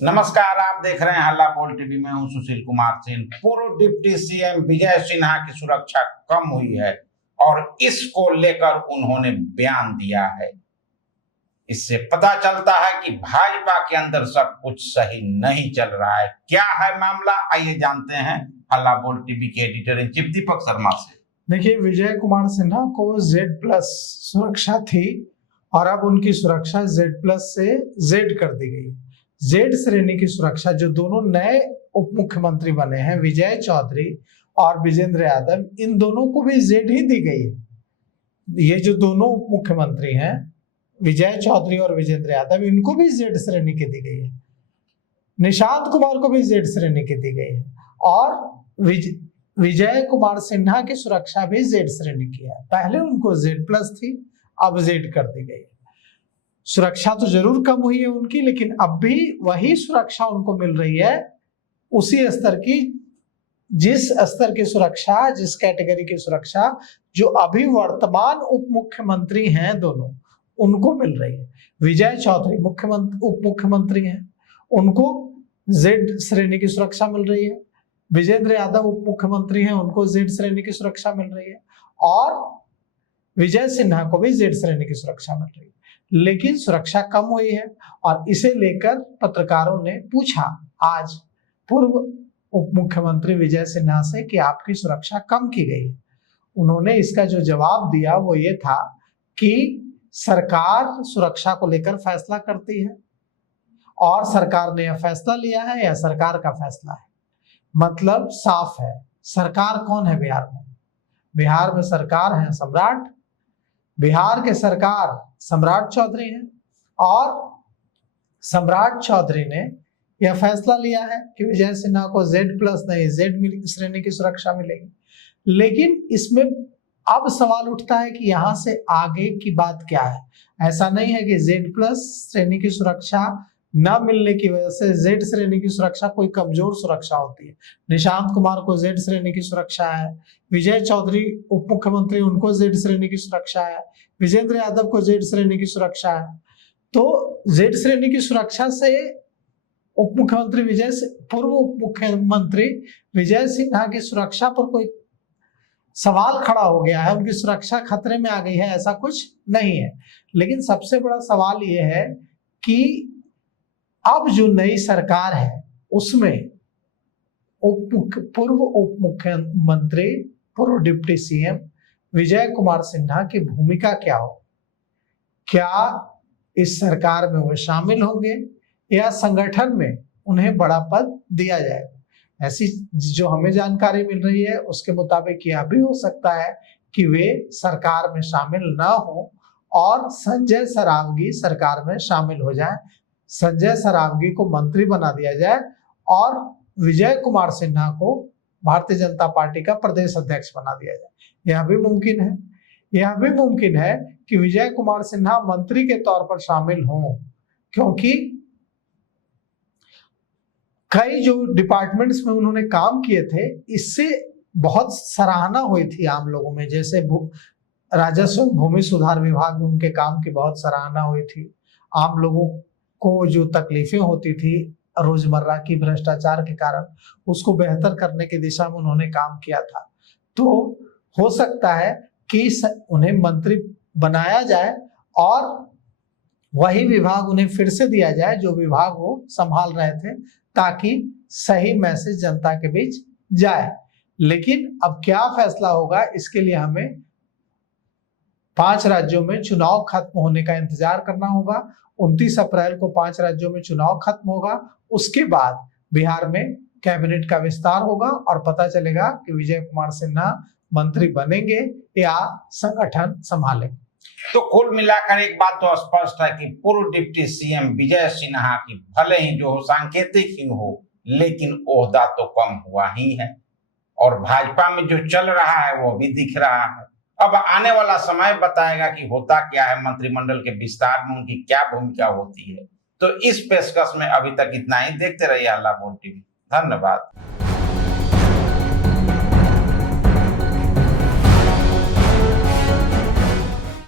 नमस्कार, आप देख रहे हैं हल्ला बोल टीवी में। हूं सुशील कुमार सिंह। पूर्व डिप्टी सीएम विजय सिन्हा की सुरक्षा कम हुई है और इसको लेकर उन्होंने बयान दिया है। इससे पता चलता है कि भाजपा के अंदर सब कुछ सही नहीं चल रहा है। क्या है मामला, आइए जानते हैं हल्ला बोल टीवी के editor in chief Deepak Sharma से। देखिए, विजय कुमार सिन्हा को Z+ सुरक्षा थी और अब उनकी सुरक्षा Z+ से Z कर दी गई। Z श्रेणी की सुरक्षा जो दोनों नए उप मुख्यमंत्री बने हैं, विजय चौधरी और विजेंद्र यादव, इन दोनों को भी Z ही दी गई है। ये जो दोनों उप मुख्यमंत्री हैं, विजय चौधरी और विजेंद्र यादव, इनको भी Z श्रेणी की दी गई है। निशांत कुमार को भी Z श्रेणी की दी गई है और विजय कुमार सिन्हा की सुरक्षा भी Z श्रेणी की है। पहले उनको Z+ थी, अब Z कर दी गई। सुरक्षा तो जरूर कम हुई है उनकी, लेकिन अब भी वही सुरक्षा उनको मिल रही है, उसी स्तर की, जिस स्तर की सुरक्षा, जिस कैटेगरी की सुरक्षा जो अभी वर्तमान उप मुख्यमंत्री हैं दोनों, उनको मिल रही है। विजय चौधरी उप मुख्यमंत्री हैं, उनको Z श्रेणी की सुरक्षा मिल रही है। विजेंद्र यादव उप मुख्यमंत्री हैं, उनको Z श्रेणी की सुरक्षा मिल रही है और विजय सिन्हा को भी Z श्रेणी की सुरक्षा मिल रही है। लेकिन सुरक्षा कम हुई है और इसे लेकर पत्रकारों ने पूछा आज पूर्व उप मुख्यमंत्री विजय सिन्हा से कि आपकी सुरक्षा कम की गई है। उन्होंने इसका जो जवाब दिया वो ये था कि सरकार सुरक्षा को लेकर फैसला करती है और सरकार ने यह फैसला लिया है, यह सरकार का फैसला है। मतलब साफ है। सरकार कौन है बिहार में? बिहार में सरकार है सम्राट। बिहार के सरकार सम्राट चौधरी हैं और सम्राट चौधरी ने यह फैसला लिया है कि विजय सिन्हा को Z+ नहीं, Z श्रेणी की सुरक्षा मिलेगी। लेकिन इसमें अब सवाल उठता है कि यहाँ से आगे की बात क्या है। ऐसा नहीं है कि Z+ श्रेणी की सुरक्षा न मिलने की वजह से Z श्रेणी की सुरक्षा कोई कमजोर सुरक्षा होती है। निशांत कुमार को Z श्रेणी की सुरक्षा है, विजय चौधरी उप मुख्यमंत्री, उनको Z श्रेणी की सुरक्षा है, विजेंद्र यादव को Z श्रेणी की सुरक्षा है। तो Z श्रेणी की सुरक्षा से पूर्व उप मुख्यमंत्री विजय सिन्हा की सुरक्षा पर कोई सवाल खड़ा हो गया है, उनकी सुरक्षा खतरे में आ गई है, ऐसा कुछ नहीं है। लेकिन सबसे बड़ा सवाल यह है कि अब जो नई सरकार है उसमें पूर्व उप मुख्यमंत्री, पूर्व डिप्टी सीएम विजय कुमार सिन्हा की भूमिका क्या हो। क्या इस सरकार में वो शामिल होंगे या संगठन में उन्हें बड़ा पद दिया जाएगा। ऐसी जो हमें जानकारी मिल रही है उसके मुताबिक यह भी हो सकता है कि वे सरकार में शामिल ना हो और संजय सरावगी सरकार में शामिल हो जाए, संजय सरावगी को मंत्री बना दिया जाए और विजय कुमार सिन्हा को भारतीय जनता पार्टी का प्रदेश अध्यक्ष बना दिया जाए। यह भी मुमकिन है। यह भी मुमकिन है कि विजय कुमार सिन्हा मंत्री के तौर पर शामिल हों, क्योंकि कई जो डिपार्टमेंट्स में उन्होंने काम किए थे, इससे बहुत सराहना हुई थी आम लोगों में। जैसे राजस्व भूमि सुधार विभाग में उनके काम की बहुत सराहना हुई थी। आम लोगों को जो तकलीफें होती थी रोजमर्रा की भ्रष्टाचार के कारण, उसको बेहतर करने की दिशा में उन्होंने काम किया था। तो हो सकता है कि उन्हें मंत्री बनाया जाए और वही विभाग उन्हें फिर से दिया जाए जो विभाग वो संभाल रहे थे, ताकि सही मैसेज जनता के बीच जाए। लेकिन अब क्या फैसला होगा, इसके लिए हमें 5 राज्यों में चुनाव खत्म होने का इंतजार करना होगा। 29 अप्रैल को 5 राज्यों में चुनाव खत्म होगा। उसके बाद बिहार में कैबिनेट का विस्तार होगा और पता चलेगा कि विजय कुमार सिन्हा मंत्री बनेंगे या संगठन संभालेंगे। तो कुल मिलाकर एक बात तो स्पष्ट है कि पूर्व डिप्टी सीएम विजय सिन्हा की भले ही जो सांकेतिक ही हो, लेकिन ओहदा तो कम हुआ ही है और भाजपा में जो चल रहा है वो भी दिख रहा है। अब आने वाला समय बताएगा कि होता क्या है, मंत्रिमंडल के विस्तार में उनकी क्या भूमिका होती है। तो इस पेशकश में अभी तक इतना ही। देखते रहिए हल्ला बोल टीवी। धन्यवाद।